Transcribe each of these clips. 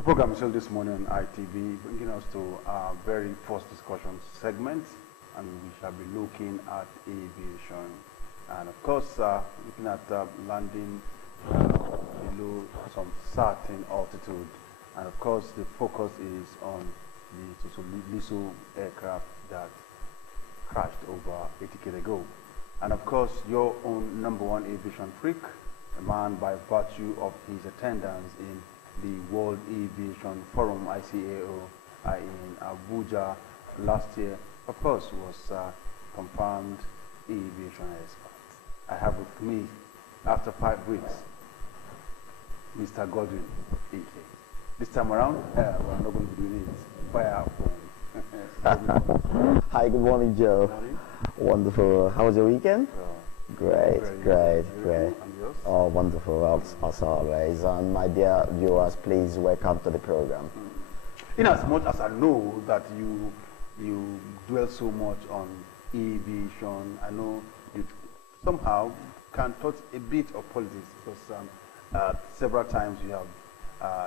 The program is held this morning on ITV, bringing us to our very first discussion segment, and we shall be looking at aviation. And of course, looking at landing below some certain altitude. And of course, the focus is on the Sosoliso aircraft that crashed over 80 years ago. And of course, your own number one aviation freak, a man by virtue of his attendance in the World Aviation Forum, ICAO, in Abuja last year, of course, was confirmed aviation expert. I have with me, after 5 weeks, Mr. Godwin, AK. This time around, we're not going to be doing it via phone. Hi, good morning, Joe. Good morning. Wonderful. How was your weekend? Great. And yours? Oh, wonderful, as always. And my dear viewers, please welcome to the program. In as much as I know that you dwell so much on aviation, I know you somehow can touch a bit of politics because several times you have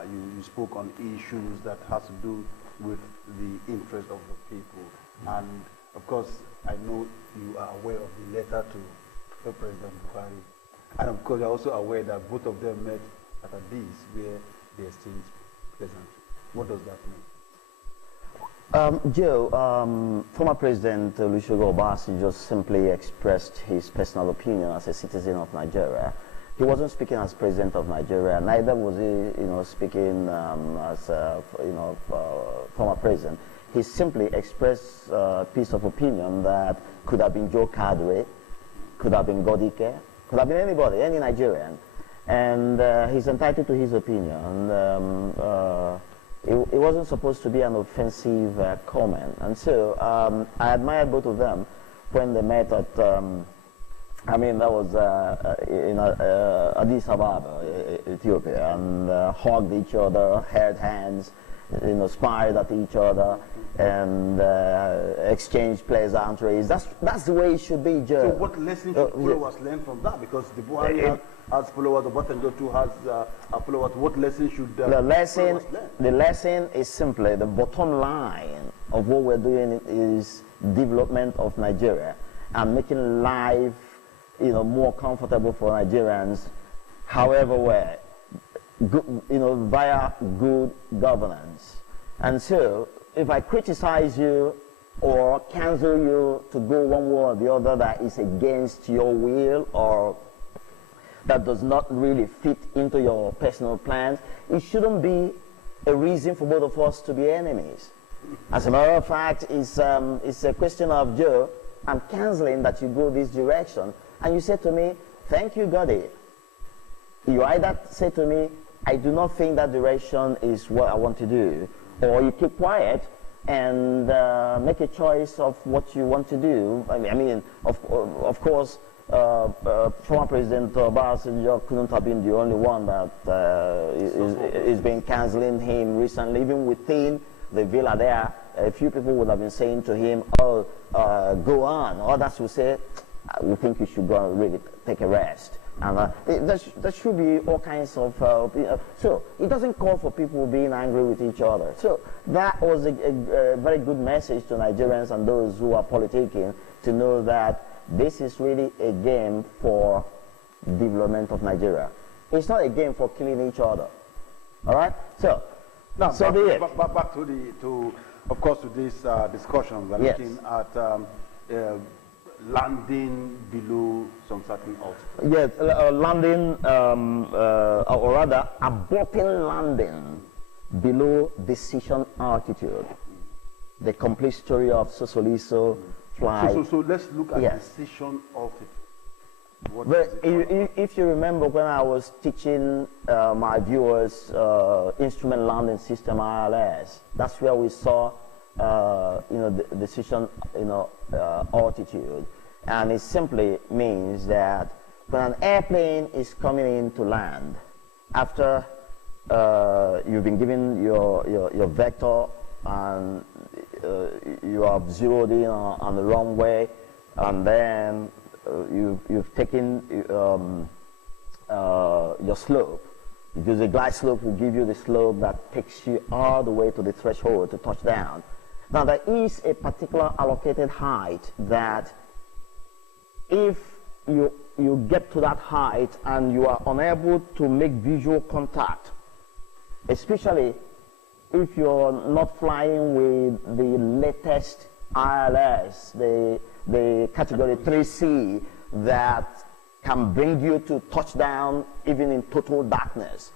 you spoke on issues that has to do with the interest of the people, and of course I know you are aware of the letter to President Buhari, and of course you're also aware that both of them met at Addis where they exchanged pleasantries. What does that mean? Joe, former President Olusegun Obasanjo just simply expressed his personal opinion as a citizen of Nigeria. He wasn't speaking as president of Nigeria, neither was he, speaking as former president. He simply expressed a piece of opinion that could have been Joe Cadre, could have been Godike, could have been anybody, any Nigerian, and he's entitled to his opinion. It wasn't supposed to be an offensive comment, and so I admired both of them when they met at, that was in Addis Ababa, Ethiopia, and hugged each other, held hands, smiled at each other, and exchanged pleasantries. That's the way it should be, Joe. So what lesson should followers learn from that? Because the Buhari has followers, the Obasanjo too has followers. What lesson should followers learn? The lesson is simply the bottom line of what we're doing is development of Nigeria and making life, more comfortable for Nigerians, however way, via good governance. And so, if I criticize you or cancel you to go one way or the other that is against your will or that does not really fit into your personal plans, it shouldn't be a reason for both of us to be enemies. As a matter of fact, it's a question of, Joe, I'm canceling that you go this direction. And you say to me, thank you, Gotti. You either say to me, I do not think that direction is what I want to do, or you keep quiet and make a choice of what you want to do. Of course, former President Obasanjo couldn't have been the only one that is been canceling him recently. Even within the villa there, a few people would have been saying to him, oh, go on. Others would say, we think you should go and really take a rest. And there should be all kinds of, so it doesn't call for people being angry with each other. So that was a very good message to Nigerians and those who are politicking to know that this is really a game for development of Nigeria. It's not a game for killing each other. All right? So, now, so back to of course, to this discussion, we're looking at landing below some certain altitude. Yes, landing, or rather, aborting landing below decision altitude. The complete story of Sosoliso flight. So let's look at decision altitude. Well, if you remember when I was teaching my viewers instrument landing system ILS, that's where we saw the decision altitude, and it simply means that when an airplane is coming in to land, after you've been given your vector and you have zeroed in on the runway, and then you've taken your slope, because the glide slope will give you the slope that takes you all the way to the threshold to touch down. Now, there is a particular allocated height that if you get to that height and you are unable to make visual contact, especially if you're not flying with the latest ILS, the category 3C that can bring you to touchdown even in total darkness,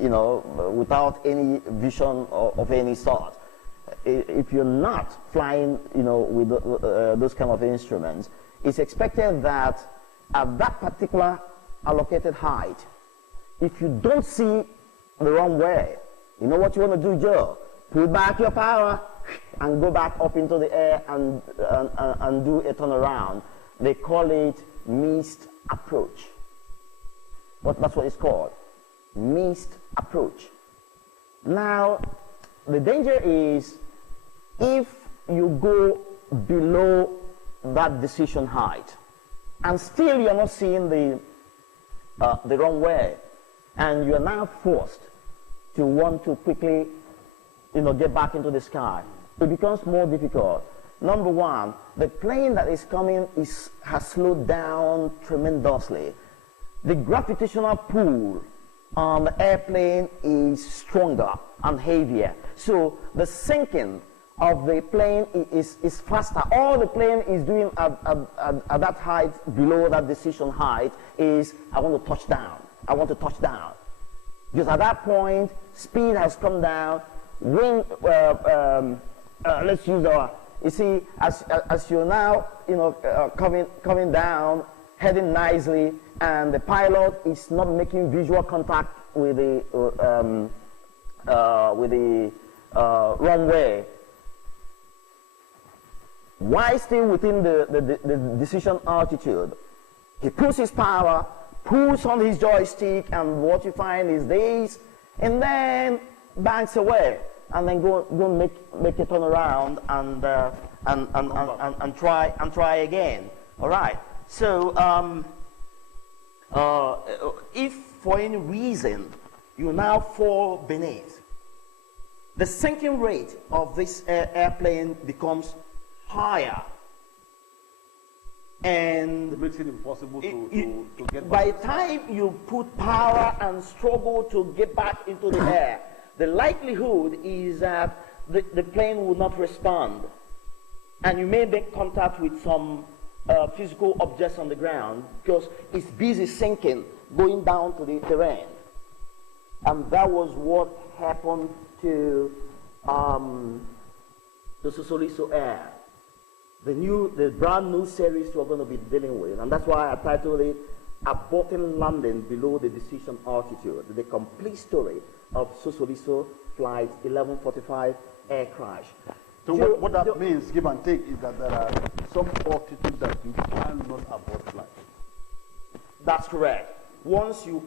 without any vision of any sort. If you're not flying, with those kind of instruments, it's expected that at that particular allocated height, if you don't see the runway, you know what you want to do, Joe? Pull back your power and go back up into the air and do a turnaround. They call it missed approach. That's what it's called, missed approach. Now, the danger is if you go below that decision height and still you're not seeing the runway, and you're now forced to want to quickly get back into the sky, it becomes more difficult. Number one, the plane that is coming has slowed down tremendously. The gravitational pull on the airplane is stronger and heavier. So the sinking of the plane is faster. All the plane is doing at that height, below that decision height, is I want to touch down. I want to touch down. Because at that point, speed has come down. Wing, let's use our, you see, as you're now, coming down, heading nicely, and the pilot is not making visual contact with the runway. Why still within the decision altitude? He pulls his power, pulls on his joystick, and what you find is this, and then banks away, and then go make a turnaround and try again. All right. So if for any reason you now fall beneath, the sinking rate of this airplane becomes higher, and it makes it impossible to get back. By the time you put power and struggle to get back into the air, the likelihood is that the plane will not respond, and you may make contact with some physical objects on the ground because it's busy sinking, going down to the terrain. And that was what happened to the Sosoliso Air, the brand new series we're going to be dealing with. And that's why I titled it Aborting Landing Below the Decision Altitude, the complete story of Sosoliso Flight 1145 Air Crash. So what that means, give and take, is that there are some altitudes that you cannot abort flight. That's correct. Once you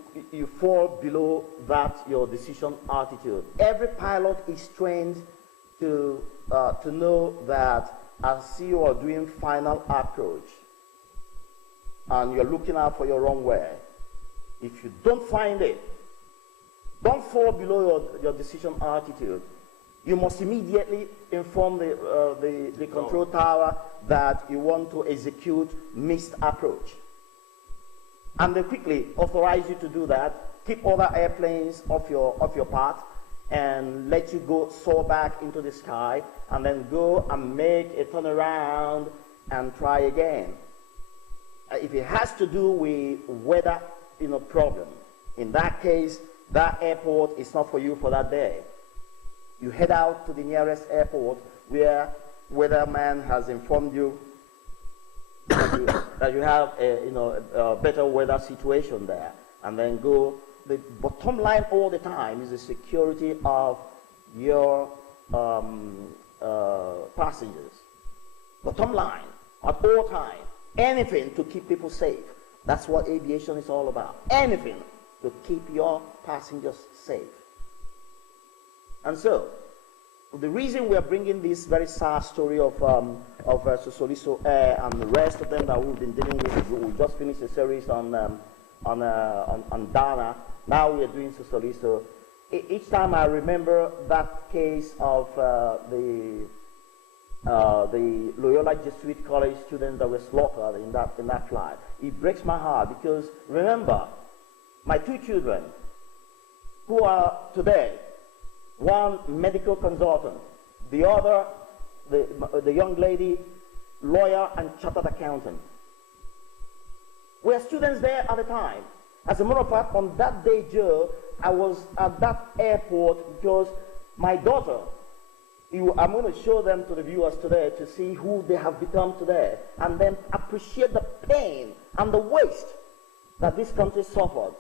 fall below that, your decision altitude, every pilot is trained to know that as you are doing final approach and you're looking out for your runway, if you don't find it, don't fall below your decision altitude. You must immediately inform the control tower that you want to execute missed approach. And they quickly authorize you to do that, keep other airplanes off your path, and let you go soar back into the sky, and then go and make a turnaround and try again. If it has to do with weather, problem, in that case, that airport is not for you for that day. You head out to the nearest airport where weatherman has informed you that you have a better weather situation there, and then go. The bottom line all the time is the security of your passengers. Bottom line at all time, anything to keep people safe. That's what aviation is all about. Anything to keep your passengers safe. And so, the reason we are bringing this very sad story of Sosoliso Air and the rest of them that we've been dealing with, we just finished a series on Dana, Now we are doing Sosoliso. Each time I remember that case of the Loyola Jesuit College students that were slaughtered in that flight, it breaks my heart, because remember, my two children, who are today, one medical consultant, the other, the young lady, lawyer and chartered accountant. We were students there at the time. As a matter of fact, on that day, Joe, I was at that airport because my daughter, I'm going to show them to the viewers today to see who they have become today, and then appreciate the pain and the waste that this country suffered.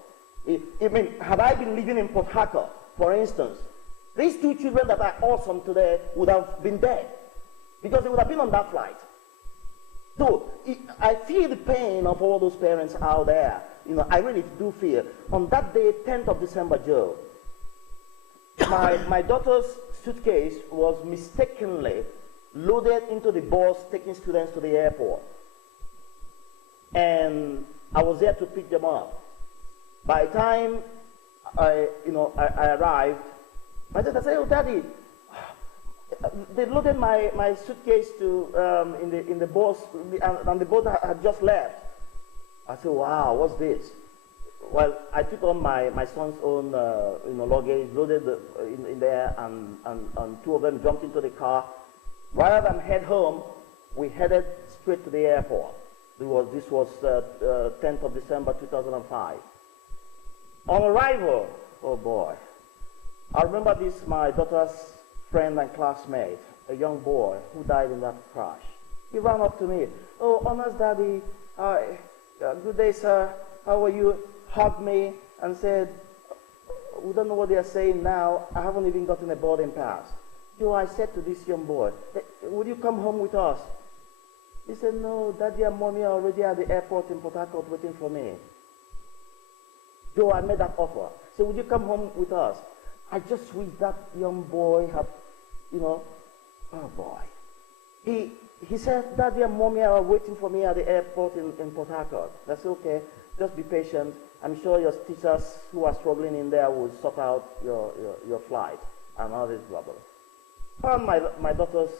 I mean, had I been living in Port Harcourt, for instance, these two children that are awesome today would have been dead, because they would have been on that flight. So I feel the pain of all those parents out there. You know, I really do feel. On that day, 10th of December, Joe, my daughter's suitcase was mistakenly loaded into the bus taking students to the airport. And I was there to pick them up. By the time I arrived, my daughter said, "Oh, Daddy, they loaded my suitcase in the bus, and the boat had just left." I said, "Wow, what's this?" Well, I took on my son's own luggage, loaded in there, and two of them jumped into the car. Rather than head home, we headed straight to the airport. This was 10th of December 2005. On arrival, oh boy, I remember this, my daughter's friend and classmate, a young boy who died in that crash. He ran up to me. "Oh, honest Daddy, good day, sir. How are you?" Hugged me and said, "We don't know what they are saying now. I haven't even gotten a boarding pass." So I said to this young boy, "Would you come home with us?" He said, "No, Daddy and Mommy are already at the airport in Port Harcourt waiting for me." So I made that offer. So would you come home with us? I just wish that young boy had, oh boy. He said, "Daddy and Mommy are waiting for me at the airport in Port Harcourt." I said, "Okay, just be patient. I'm sure your teachers who are struggling in there will sort out your flight and all this blah, blah." Found my daughter's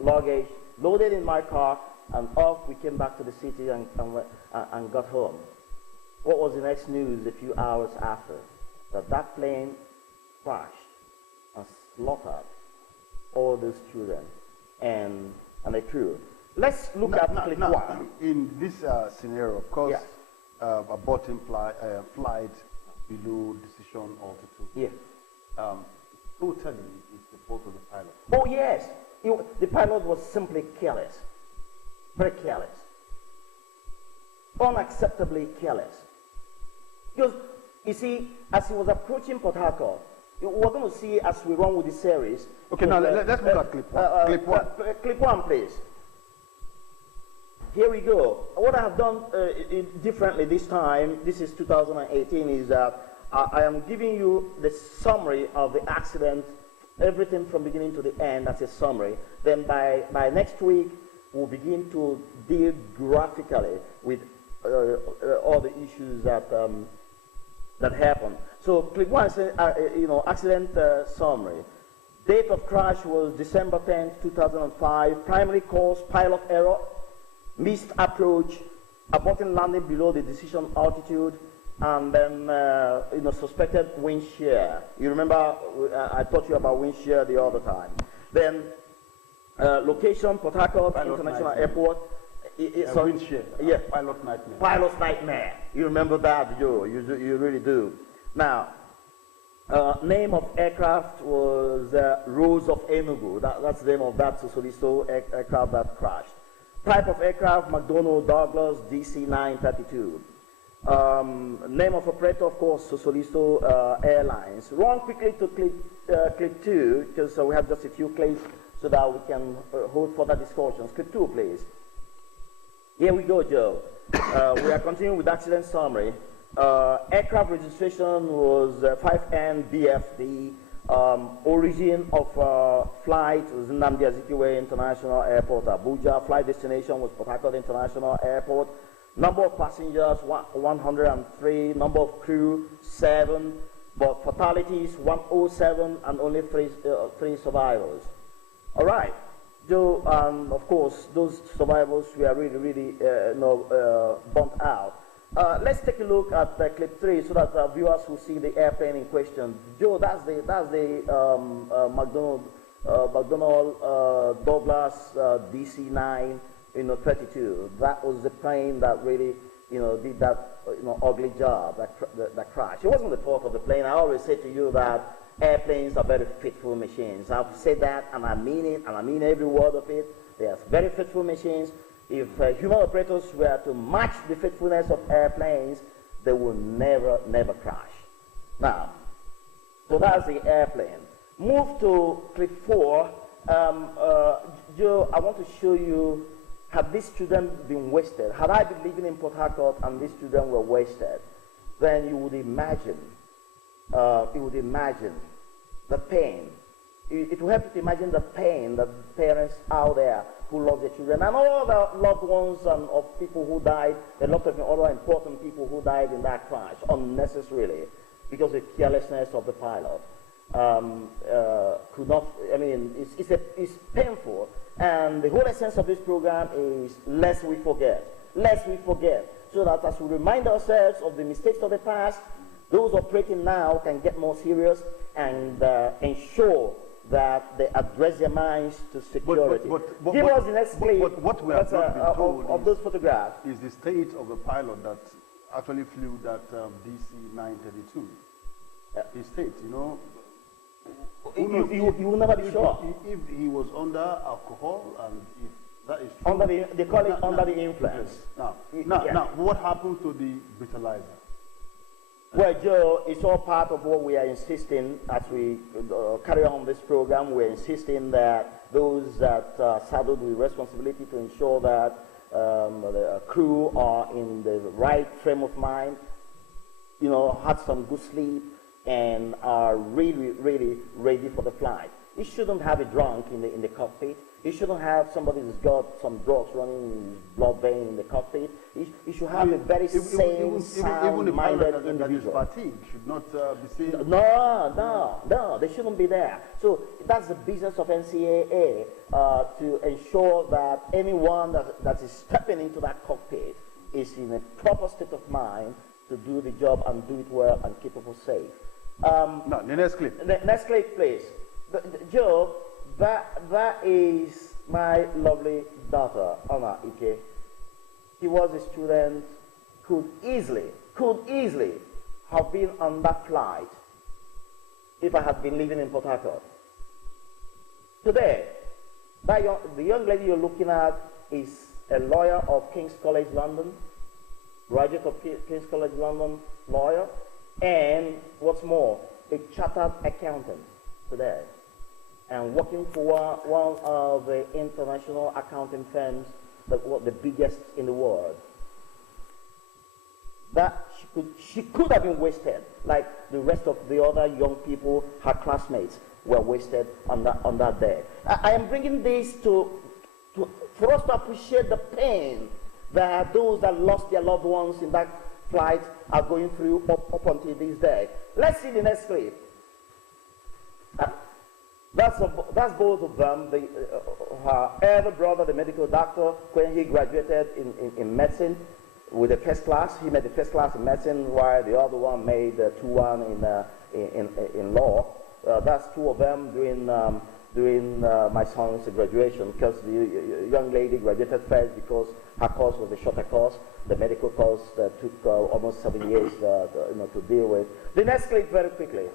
luggage, loaded in my car, and off we came back to the city and got home. What was the next news a few hours after? That plane crashed and slaughtered all those children and the crew. Let's look at clip one. In this scenario, of course, aborting flight below decision altitude. Yeah. Totally, it's the fault of the pilot. Oh yes, the pilot was simply careless, very careless, unacceptably careless. Because you see, as he was approaching Port Harcourt, we're going to see as we run with the series. Okay, now let's look at clip one. Clip one. Clip one, please. Here we go. What I have done differently this time, this is 2018, is I am giving you the summary of the accident, everything from beginning to the end as a summary. Then by next week, we'll begin to deal graphically with all the issues that happened. So clip one is accident summary. Date of crash was December 10th, 2005. Primary cause, pilot error, missed approach, aborting landing below the decision altitude, and then suspected wind shear. You remember I taught you about wind shear the other time. Then location, Port Harcourt International Airport. Wind shear. Yeah. Pilot nightmare. Pilot's nightmare. You remember that, Joe? You really do. Now, name of aircraft was Rose of Enugu. That's the name of that Sosoliso aircraft that crashed. Type of aircraft, McDonnell Douglas DC-932. Name of operator, of course, Sosoliso Airlines. Run quickly to clip 2, because we have just a few clips so that we can hold further discussions. Clip 2, please. Here we go, Joe. We are continuing with accident summary. Aircraft registration was 5NBFD. Origin of flight was Nnamdi Azikiwe International Airport, Abuja. Flight destination was Port Harcourt International Airport. Number of passengers, 103. Number of crew, 7. But fatalities, 107, and only three survivors. All right. Though, of course, those survivors were really burnt out. Let's take a look at clip 3 so that viewers will see the airplane in question. Joe, that's the McDonnell Douglas DC-9, 32. That was the plane that really, did that, ugly job, that crash. It wasn't the fault of the plane. I always say to you that airplanes are very faithful machines. I've said that, and I mean it, and I mean every word of it. They are very faithful machines. If human operators were to match the faithfulness of airplanes, they will never crash. Now, so that's the airplane. Move to clip 4. Joe, I want to show you, had these children been wasted, had I been living in Port Harcourt and these children were wasted, then you would imagine the pain. It will help you to imagine the pain that parents out there who love their children and all the loved ones and of people who died, a lot of other important people who died in that crash unnecessarily because of the carelessness of the pilot. It's painful, and the whole essence of this program is lest we forget, so that as we remind ourselves of the mistakes of the past, those operating now can get more serious and ensure that they address their minds to security. Give us the next clip what we have not been told of those photographs. Is the state of the pilot that actually flew that DC-932. His state, You will never be sure. If he was under alcohol, and if that is true, under they call it under the influence. Now, what happened to the breathalyzer? Well, Joe, it's all part of what we are insisting as we carry on this program. We're insisting that those that are saddled with responsibility to ensure that the crew are in the right frame of mind, had some good sleep, and are really ready for the flight. You shouldn't have a drunk in the cockpit. You shouldn't have somebody who's got some drugs running in his blood vein in the cockpit. You should have a very sane, sound-minded individual. That is fatigued should not be seen. No, they shouldn't be there. So that's the business of NCAA, to ensure that anyone that is stepping into that cockpit is in a proper state of mind to do the job and do it well and keep people safe. No, the next clip. The next clip, please. Joe, that is my lovely daughter, Anna Ike. She was a student, could easily have been on that flight if I had been living in Port Harcourt. Today, the young lady you're looking at is a lawyer of King's College London, graduate of King's College London, lawyer, and what's more, a chartered accountant today, and working for one of the international accounting firms, the biggest in the world. That she could have been wasted, like the rest of the other young people, her classmates, were wasted on that day. I am bringing this for us to appreciate the pain that those that lost their loved ones in that flight are going through up until this day. Let's see the next clip. That's both of them. Her elder brother, the medical doctor, when he graduated in medicine with the first class, he made the first class in medicine, while the other one made 2-1 in law. That's two of them during my son's graduation, because the young lady graduated first because her course was a shorter course. The medical course took almost 7 years to deal with. The next clip very quickly.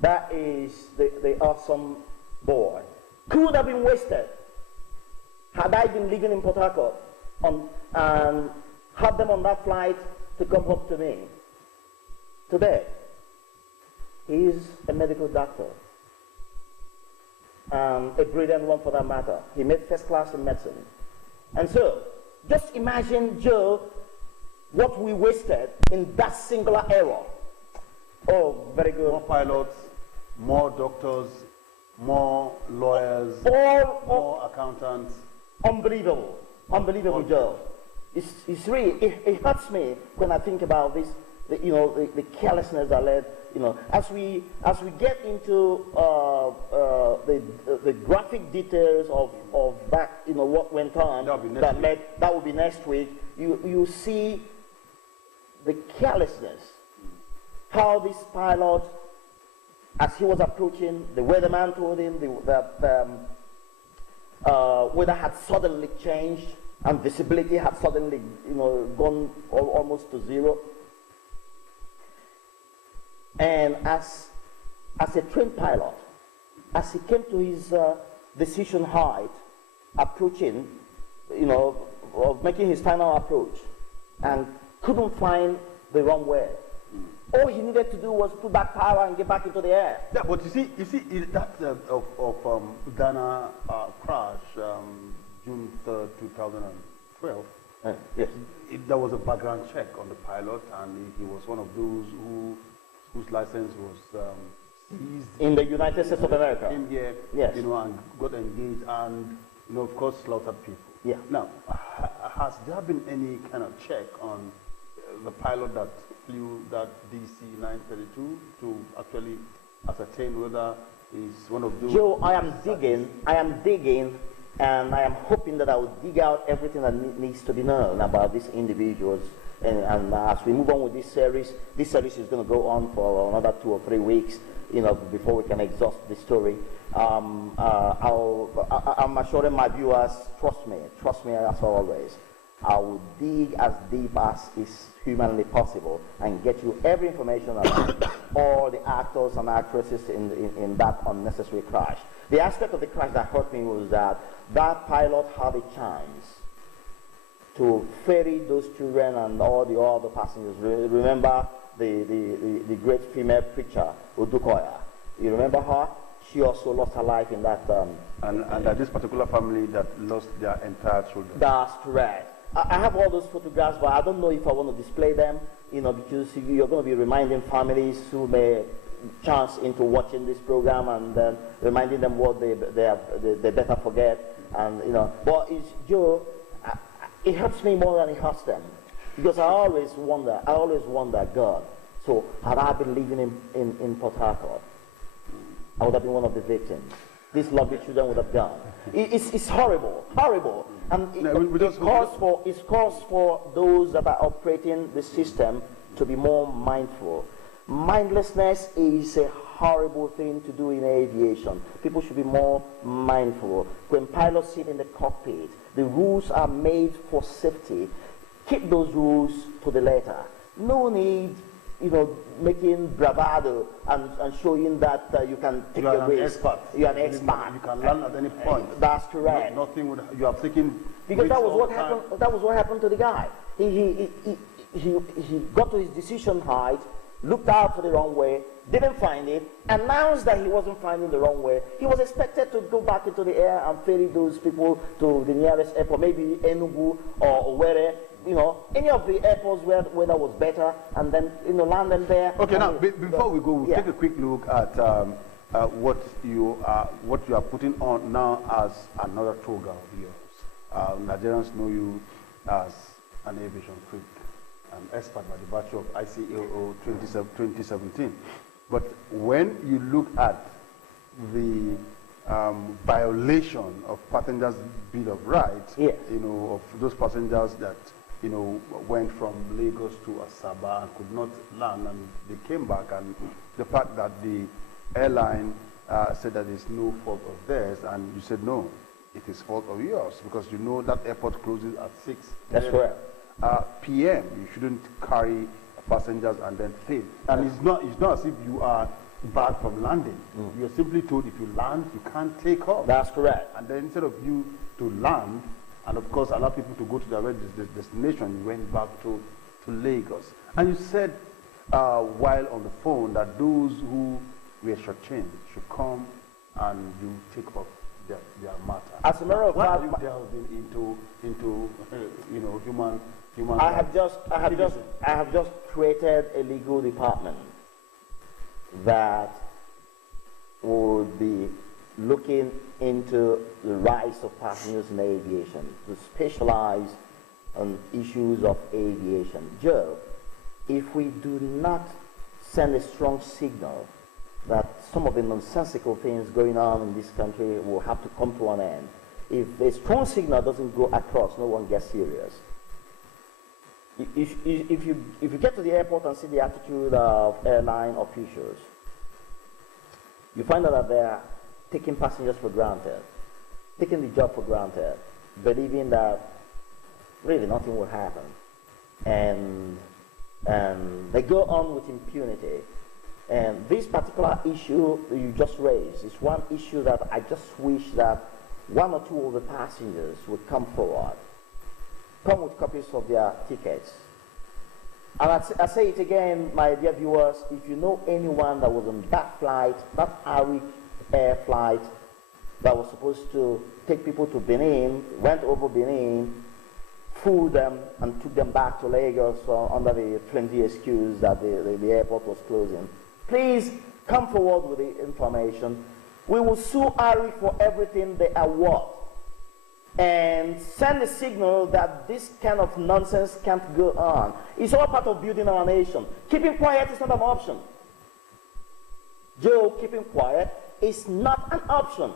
That is the awesome boy. Could have been wasted had I been living in Port Harcourt and had them on that flight to come home to me. Today, he is a medical doctor, a brilliant one for that matter. He made first class in medicine. And so, just imagine, Joe, what we wasted in that singular error. Oh, very good. More pilots, more doctors, more lawyers, more accountants. Unbelievable. Unbelievable, Joe. It's really, it hurts me when I think about this, the carelessness that led, as we get into the graphic details of that, what went on, that will be next week. You see the carelessness, how this pilot, as he was approaching, the weatherman told him that weather had suddenly changed and visibility had suddenly, gone almost to zero. And as a trained pilot, as he came to his decision height, approaching, making his final approach, and couldn't find the runway. All he needed to do was put back power and get back into the air. Yeah, but you see, that of Ghana crash, June 3rd, 2012. Yes. There was a background check on the pilot, and he was one of those whose license was seized in the United States of America. Came here, yes. And got engaged, and of course, slaughtered people. Yeah. Now, has there been any kind of check on the pilot that flew that DC-932 to actually ascertain whether he's one of those? Joe, I am digging, and I am hoping that I will dig out everything that needs to be known about these individuals. And as we move on with this series is going to go on for another 2 or 3 weeks, before we can exhaust the story. I'm assuring my viewers, trust me as always. I will dig as deep as is humanly possible and get you every information about all the actors and actresses in that unnecessary crash. The aspect of the crash that hurt me was that pilot had a chance to ferry those children and all the other passengers. Remember the great female preacher, Odukoya? You remember her? She also lost her life in that. And that this particular family that lost their entire children. That's correct. I have all those photographs, but I don't know if I want to display them, because you're going to be reminding families who may chance into watching this program and then reminding them what they better forget. And but Joe, it hurts me more than it hurts them, because I always wonder, God, so had I been living in Port Harcourt, I would have been one of the victims. These lovely children would have gone. It's horrible, and it calls for those that are operating the system to be more mindful. Mindlessness is a horrible thing to do in aviation. People should be more mindful. When pilots sit in the cockpit, the rules are made for safety. Keep those rules to the letter. No need, making bravado and showing that you can take a risk. You are an expert. You can learn at any point. That's correct. Nothing would. You have taken. Because that was what happened. That was what happened to the guy. He got to his decision height, looked out for the runway, didn't find it, announced that he wasn't finding the runway. He was expected to go back into the air and ferry those people to the nearest airport, maybe Enugu or Owerri, any of the airports where weather was better, and then land them there. Okay, now before we go, we'll take a quick look at what you are putting on now as another toga of yours. Nigerians know you as an aviation freak, an expert by the virtue of ICAO 2017. But when you look at the violation of passengers' bill of rights, yes. Of those passengers that went from Lagos to Asaba and could not land, and they came back, and the fact that the airline said that it's no fault of theirs, and you said no, it is fault of yours, because that airport closes at 6 That's correct. p.m. You shouldn't carry passengers and then fail. And it's not as if you are barred from landing. You're simply told if you land, you can't take off. That's correct. And then instead of you to land, and of course allow people to go to their destination, you went back to Lagos. And you said while on the phone that those who were shortchanged should come and you take off their matter. As a matter of Why fact, are you delving into human? I have just created a legal department that would be looking into the rise of passengers in aviation, to specialize on issues of aviation. Joe, if we do not send a strong signal that some of the nonsensical things going on in this country will have to come to an end, if a strong signal doesn't go across, no one gets serious. If you get to the airport and see the attitude of airline officials, you find out that they are taking passengers for granted, taking the job for granted, believing that really nothing will happen. And they go on with impunity. And this particular issue you just raised is one issue that I just wish that one or two of the passengers would come forward, come with copies of their tickets. And I say it again, my dear viewers, if you know anyone that was on that flight, that Air flight that was supposed to take people to Benin, went over Benin, fooled them and took them back to Lagos under the flimsy excuse that the airport was closing, please come forward with the information. We will sue ARI for everything they are worth and send a signal that this kind of nonsense can't go on. It's all part of building our nation. Keeping quiet is not an option. Joe, keeping quiet is not an option.